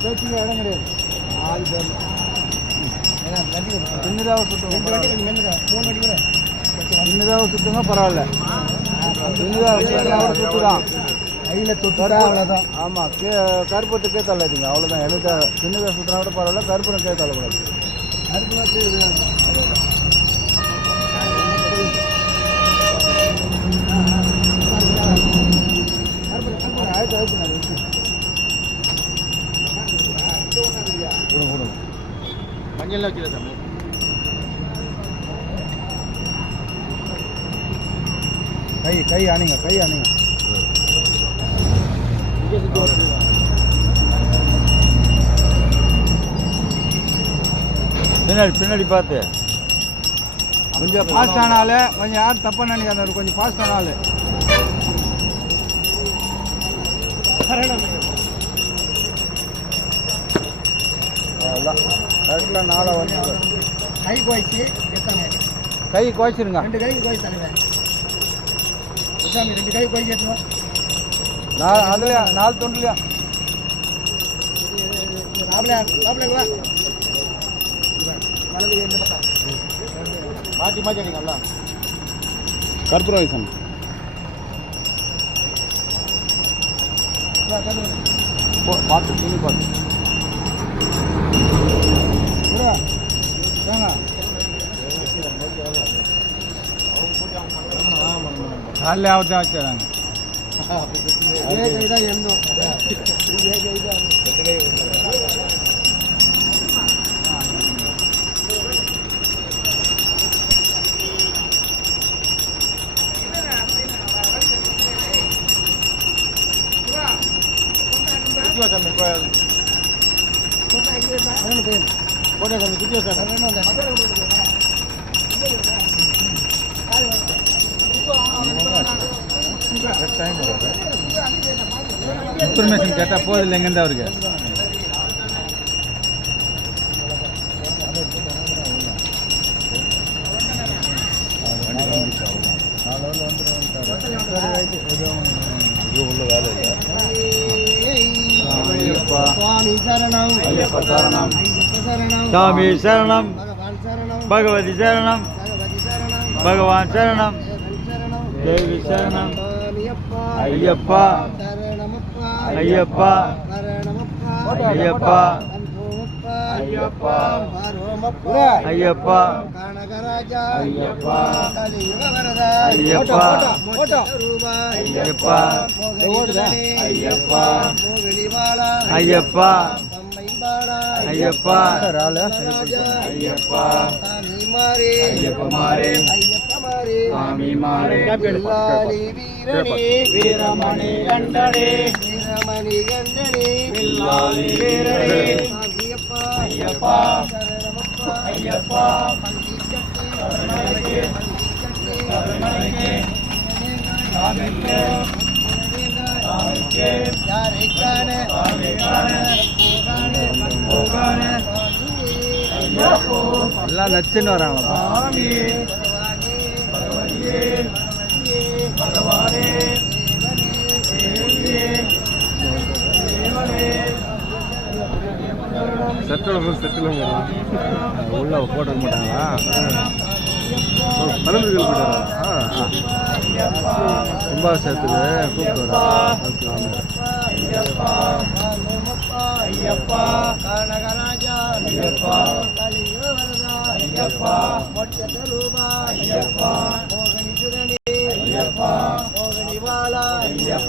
பேச்சுக்கு இடம் கிடையாது ஆறு பேர் ஏன்னா சின்னதாக மூணு கூட சின்னதாக சுற்றுங்க பரவாயில்ல சின்னதாக சுற்றுனா சுற்றுதான் கையில் தொட்டுடா அவ்வளோதான் ஆமாம் கே கருப்பத்துக்கே தள்ளாதீங்க அவ்வளோதான் எனக்கு சின்னதாக சுற்றினா கூட பரவாயில்ல கருப்பனை கே தள்ளக்கூடாது கருப்பு மஞ்சள் வச்சுல சாமி கை கை அணிங்க கை அணிங்க பின்னாடி பின்னாடி பார்த்து. கொஞ்சம் ஃபாஸ்ட் ஆனால கொஞ்சம் யாரும் தப்பாக நினைக்காத கொஞ்சம் ஃபாஸ்ட் ஆனால கரெக்டாக நாளை வந்து கை குவாய்ச்சி எத்தனை? கை குறைச்சிருங்க ரெண்டு கை குவாய்ச்சி தலைவர். ரெண்டு கை குவாய்ச்சி எத்தணும் நாலு அதுலையா? நாலு தொண்டுலையா? மாற்றி மாற்றி அடிங்களா கற்பூர வயசன் பார்த்து பார்த்து. ಅಲ್ಲಿ ಯಾವ್ದು ಹಾಕ್ತಾರೆ ನಂಗೆ ಕೊಟ್ಟೆ ಕೊಟ್ಟೆ டைம் இன்ஃபர்மேஷன் கேட்டால் போதில்லை எங்கேருந்து அவருக்கு ஐயப்ப சரணம். சாமி சரணம். பகவதி சரணம். பகவான் சரணம். தேவி சரணம் ஐயப்பா ஐயப்பா ஐயப்பா ஐயப்பா ஐயப்பா கனகராஜா ஐயப்பா ஐயப்பா ஐயப்பா ஐயப்பா ஐயப்பா ஐயப்பா ஐயப்பா சாமி மாறே ஐயப்ப மாறே ஐயப்ப மாறே. சாமி மாறே. வில்லாளி வீரனே வீரமணி கண்டனே வீரமணி கண்டனே வில்லாளி வீரனே ஐயப்பா. ஐயப்பா. சரணமப்பா ஐயப்பா. பந்திக்கட்டே பந்திக்கட்டே சாமிக்கே. சாமிக்கே. யாரை காண சாமி காண போகான போகான எல்லாம் நச்சுன்னு வராங்களா செட்டில் செட்டில் உள்ள போட்டு மாட்டாங்களா? பரம்பரைகள் போட்டாரா கும்பாபிஷேகத்துக்கு கூப்பிட்டு ஐயப்பா கனகராஜா ஐயப்பா ஐயப்பா மொட்டத ரூபா ஐயப்பா மோகனி சுதனே ஐயப்பா மோகனி வாழா ஐயப்பா.